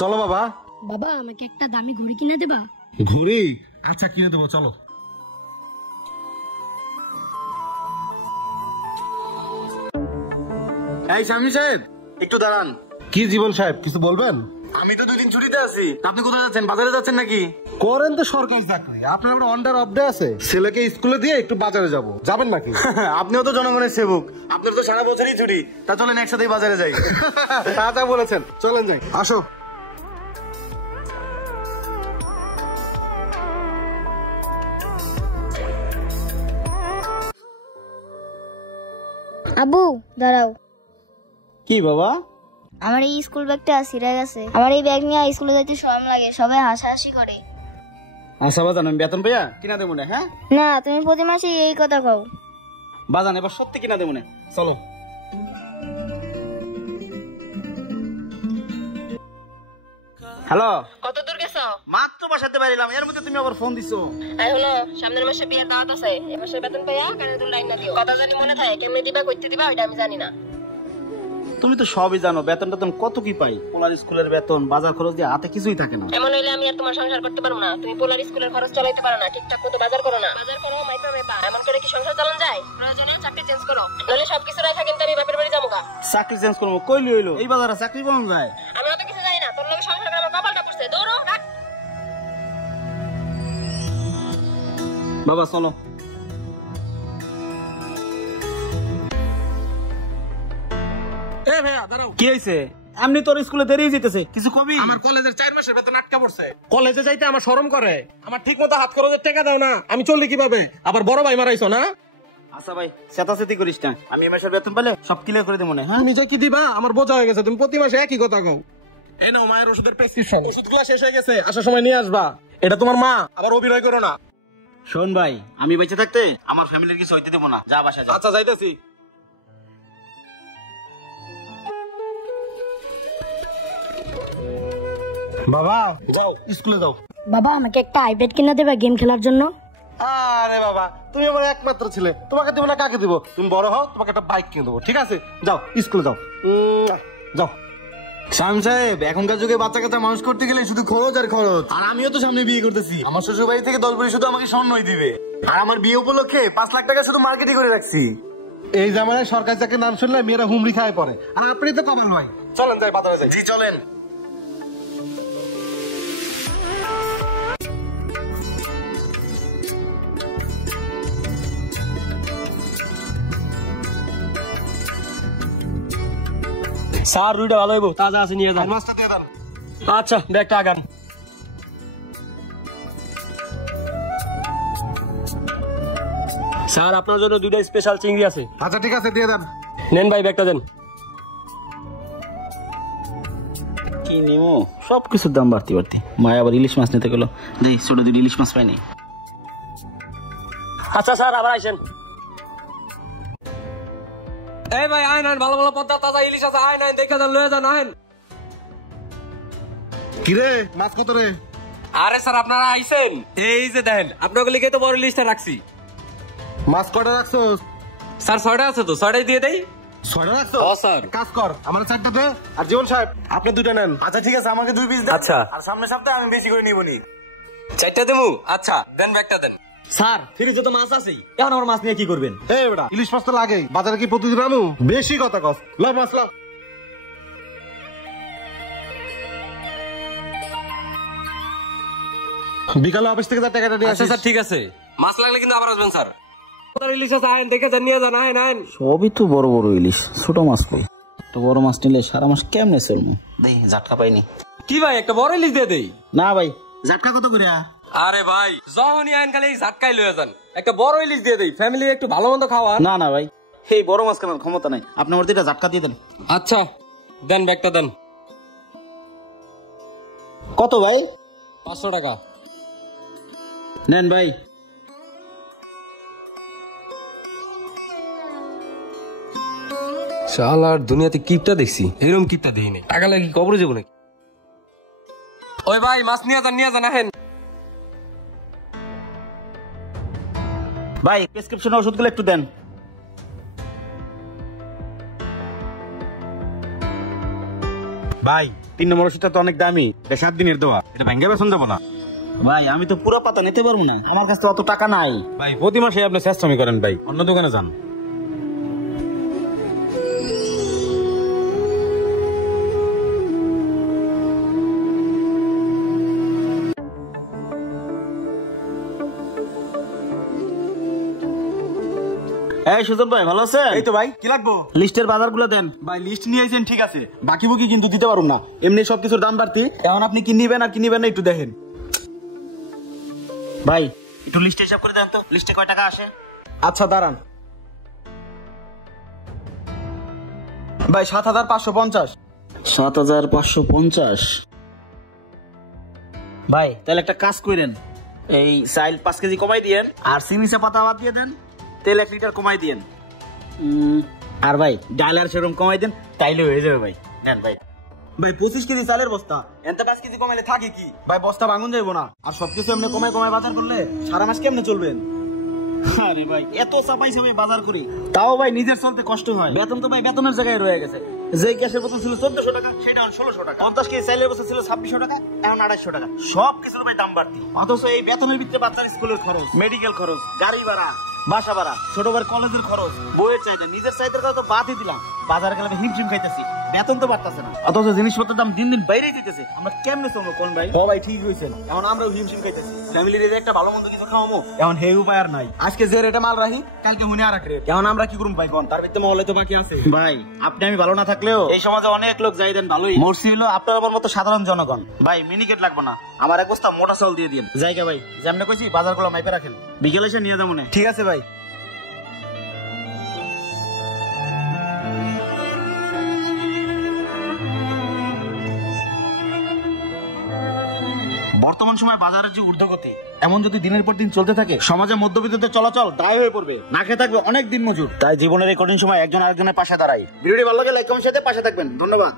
চলো বাবা। বাবা আমাকে একটা দামি ঘড়ি কিনে দেবা? ঘড়ি? আচ্ছা কিনে দেবো, চলো। এই স্বামী সাহেব একটু দাঁড়ান। কি জীবন সাহেব, কিছু বলবেন? আমি তো 2 দিন ছুটিতে আছি, আপনি কোথায় যাচ্ছেন? বাজারে যাচ্ছেন নাকি? করেন তো সরকারি চাকরি, আপনার আবার অন্ডার অফ ডে আছে। ছেলেকে স্কুলে দিয়ে একটু বাজারে যাব, যাবেন নাকি? আপনিও তো জনগণের সেবক, আপনার তো সারা বছরই ছুটি। তা চলেন একসাথেই বাজারে যাই। যা বলেছেন, চলেন যাই। আসো। আব্বু দাঁড়াও। কি বাবা? আমার এই স্কুল ব্যাগটা ছিঁড়ে গেছে। আমার এই ব্যাগ নিয়ে স্কুলে যাইতে শরম লাগে, সবাই হাসাহাসি করে। আচ্ছা বাজান, আমি বেতন পেয়া কিনা দেবো না। হ্যাঁ না, তুমি প্রতি মাসে এই কথা কও। বাজান, এবার সত্যি কিনা দেবো না, চলো। হ্যালো, কত দূর গেছো? মাত্র বাসাতে বাইরেলাম, এর মধ্যে তুমি আবার ফোন দিছো। এই হলো, সামনের মাসে বিয়ের দাওয়াত আছে, এই মাসের বেতন পাইয়া কানের দুল লাইন না দিও। কথা জানি মনে থাকে, কেমনে দিবা কইতে দিবা ওইটা আমি জানি না। তুমি তো সবই জানো, বেতন টেতন কত কি পাই। পোলার স্কুলের বেতন, বাজার খরচ দিয়ে হাতে কিছুই থাকে না। এমন হইলে আমি আর তোমার সংসার করতে পারবো না। তুমি পোলার স্কুলের খরচ চালাইতে পারো না, ঠিকঠাক মতো বাজার করো না। বাজার করো মাইক্রো মেপা, এমন করে কি সংসার চালান যায়? প্রয়োজনে চাকরি চেঞ্জ করো, নাহলে সবকিছু রাখা কিন্তু আমি বাপের বাড়ি যাবো গা। চাকরি চেঞ্জ করবো কইলি হইলো? এই বাজারে চাকরি পাওয়া যায়? আমি অত কিছু জানি না, তোর লগে সংসার আমার কপালটা পড়ছে। দৌড়ো রাখ। বাবা চলো। কি হয়েছে? এমনি তোর স্কুলে দেরি যেতেছে, কিছু কবি? আমার কলেজের 4 মাসের বেতন আটকা পড়ছে। কলেজে যাইতে আমার শরম করে। আমার ঠিক মতো হাত খরচের টাকা দাও না, আমি চললে কিভাবে? আবার বড় ভাই মারাইছো না? আচ্ছা ভাই, চেতাচেতি করিস না, আমি এই মাসের বেতন পেলে সব ক্লিয়ার করে দেবো না। হ্যাঁ তুমি যে কি দিবা আমার বোঝা হয়ে গেছে, তুমি প্রতি মাসে একই কথা কও। এই নাও মায়ের ওষুধের প্রেসক্রিপশন, ওষুধগুলো শেষ হয়ে গেছে, আসার সময় নিয়ে আসবা। এটা তোমার মা, আবার অভিনয় করো না। শোন ভাই, আমি বেঁচে থাকতে আমার ফ্যামিলির কিছু হইতে দেবো না, যা বাসা যা। আচ্ছা যাইতেছি। বাবা যাও, স্কুলে যাও। বাবা আমাকে একটা আইপ্যাড কিনে দেবা গেম খেলার জন্য? আরে বাবা, তুমি আমার একমাত্র ছেলে, তোমাকে দেবো না কাকে দিব? তুমি বড় হও, তোমাকে একটা বাইক কিনে দেবো, ঠিক আছে? যাও স্কুলে যাও। যাও। শাম সাহেব, এখনকার যুগে বাচ্চা কাচ্চা মানুষ করতে গেলে শুধু খরচ আর খরচ। আর আমিও তো সামনে বিয়ে করতেছি, আমার শ্বশুর বাড়ি থেকে দলপুরি শুধু আমাকে স্বর্ণই দিবে। আর আমার বিয়ে উপলক্ষে 5 লাখ টাকা শুধু মার্কেটিং করে রাখছি। এই জামানায় সরকারি চাকরির নাম শুনলে মেয়েরা হুমড়ি খায় পড়ে, আর আপনি তো কমাল ভাই। চলেন যাই বাজারে যাই। জি চলেন। স্যার রুইটা ভালো হইব, তাজা আছে নিয়ে যান। মাছটা দিয়ে দেন। আচ্ছা ব্যাগটা আগান। স্যার আপনার জন্য 2টা স্পেশাল চিংড়ি আছে। আচ্ছা ঠিক আছে, দিয়ে দেন। নেন ভাই ব্যাগটা দেন। কি নিমো, সবকিছুর দাম বাড়তি বাড়তি। মায় আবার ইলিশ মাছ নিতে গেলো, দেই ছোট 2 ইলিশ মাছ পাইনি। আচ্ছা স্যার আবার আইসেন। এই ভাই আইন আইন, ভালো ভালো পদ্মা তাজা ইলিশ আছে, আইন আইন দেখে যান, লয়ে যান আইন। কিরে মাছ কত রে? আরে স্যার আপনারা আইসেন, এই যে দেখেন আপনাকে লিখে তো বড় লিস্টটা রাখছি। মাছ কটা রাখছো? স্যার 6টা আছে তো, 6টাই দিয়ে দেই। 6টা রাখছো? ও স্যার। কাজ কর, আমার 4টা দে। আর জীবন সাহেব আপনি 2টা নেন। আচ্ছা ঠিক আছে, আমাকে 2 পিস দেন। আচ্ছা। আর সামনের সপ্তাহে আমি বেশি করে নিবনি। 4টা দেবো। আচ্ছা দেন ব্যাগটা দেন। স্যার ফ্রিজে তো মাছ আছেই, এখন আমার মাছ নিয়ে কি করবেন? এই বেটা, ইলিশ মাছ তো লাগেই, বাজারে কি প্রতিদিন আনু? বেশি কথা কস। লাভ মাছ লাভ। বিকালে অফিস থেকে যা টাকাটা নিয়ে আচ্ছা আসিস। স্যার ঠিক আছে, মাছ লাগলে কিন্তু আবার আসবেন স্যার। ইলিশ আছে, আইন দেখে যান, নিয়ে যান, আইন আইন। সবই তো বড় বড় ইলিশ, ছোট মাছ কই? একটা বড় মাছ নিলে সারা মাস কেমনে চলবো? দেই জাটকা পাইনি। কি ভাই একটা বড় ইলিশ দিয়ে দেই? না ভাই, জাটকা কত করে? আরে ভাই যখনই আইন খালি ঝাটকাই লয়ে যান, একটা বড় ইলিশ দিয়ে দেই, ফ্যামিলি একটু ভালো মন্দ খাওয়া। না না ভাই, এই বড় মাছ কেনার ক্ষমতা নাই, আপনি আমার 2টা জাটকা দিয়ে দেন। আচ্ছা দেন ব্যাগটা দেন। কত ভাই? 500 টাকা নেন ভাই। শালার দুনিয়াতে কিপটা দেখছি, এরকম কিপটা দেখি নাই। টাকা লাগি কবরে যাবো নাকি? ওই ভাই মাছ নিয়ে যান, নিয়ে যান আহেন। ভাই প্রেসক্রিপশন ওষুধগুলো একটু দেন। ভাই 3 নম্বর ওষুধটা তো অনেক দামি, এটা 7 দিনের দোয়া, এটা ভেঙে বেসন দেবো না। ভাই আমি তো পুরো পাতা নিতে পারবো না, আমার কাছে অত টাকা নাই। ভাই প্রতি মাসে আপনি চেষ্টামি করেন ভাই, অন্য দোকানে যান। এই সুজন ভাই ভালো আছে? এই তো ভাই, কি লাগবো? লিস্টের বাজারগুলো দেন ভাই। লিস্ট নিয়ে আইছেন ঠিক আছে, বাকি বুকি কিন্তু দিতে পারুম না, এমনি সবকিছুর দাম বাড়তি। এখন আপনি কি নিবেন আর কি নিবেন না একটু দেখেন ভাই। একটু লিস্টে হিসাব করে দেন তো, লিস্টে কয় টাকা আসে? আচ্ছা দাঁড়ান ভাই, 7550। 7550। ভাই তাহলে একটা কাজ করেন, এই চাইল 5 কেজি কমাই দিয়েন, আর চিনিচা পাতা বাদ দিয়ে দেন, তেল 1 লিটার কমাই দিয়েন, আর ভাই ডাল আর সেরকম কমাই দেন, তাইলে হয়ে যাবে ভাই। নেন ভাই। ভাই 25 কেজি চালের বস্তা, এনতে 5 কেজি কমাইলে থাকে কি ভাই? বস্তা ভাঙুন যাইবো না। আর সবকিছু এমনি কমাই কমাই বাজার করলে সারা মাস কেমনে চলবেন? আরে ভাই এত চাপাই চাপাই বাজার করি, তাও ভাই নিজের চলতে কষ্ট হয়। বেতন তো ভাই বেতনের জায়গায় রয়ে গেছে। যে গ্যাসের বোতল ছিল 1400 টাকা, সেটা এখন 1600 টাকা। 50 কেজি চাইলের বস্তা ছিল 2600 টাকা, এখন 2800 টাকা। সব কিছুর ভাই দাম বাড়তি। অথচ এই বেতনের ভিতরে বাচ্চার স্কুলের খরচ, মেডিকেল খরচ, গাড়ি ভাড়া, বাসা ভাড়া, ছোট ভাই কলেজের খরচ, বইয়ের চাহিদা, নিজের চাহিদার কথা তো বাদই দিলাম। বাজারে গেলে হিমশিম খাইতেছি, বেতন তো বাড়তেছে না, অথচ জিনিসপত্রের দাম দিন দিন বাইরেই দিতেছে। আমরা কেমনে চলবো কোন ভাই? ও ভাই ঠিক হয়েছেন, এখন আমরাও হিমশিম খাইতেছি। ফ্যামিলির যে একটা ভালো মন্দ কিছু খাওয়ামো, এখন হে উপায় আর নাই। আজকে যে রেটে মাল রাখি, কালকে হুনে আর এক রেট। এখন আমরা কি করুম ভাই কোন? তার ভিতরে মহলে তো বাকি আছে। ভাই আপনি আমি ভালো না থাকলেও এই সমাজে অনেক লোক যাই দেন ভালোই, মরছি হলো আপনার আমার মতো সাধারণ জনগণ। ভাই মিনিকেট লাগবে না, আমার এক বস্তা মোটা চাল দিয়ে দিন। জায়গা ভাই যেমন কইছি বাজারগুলো মাইপে রাখেন, বিকেলে এসে নিয়ে যাবো না। ঠিক আছে ভাই। বর্তমান সময় বাজারের যে ঊর্ধ্বগতি, এমন যদি দিনের পর দিন চলতে থাকে, সমাজে মধ্যবিত্তদের চলাচল দায় হয়ে পড়বে, না খেয়ে থাকবে অনেক দিন মজুর। তাই জীবনের এই কঠিন সময় একজন আরেকজনের পাশে দাঁড়াই। ভিডিওটি ভালো লাগে লাইক কমেন্ট সাথে পাশে থাকবেন। ধন্যবাদ।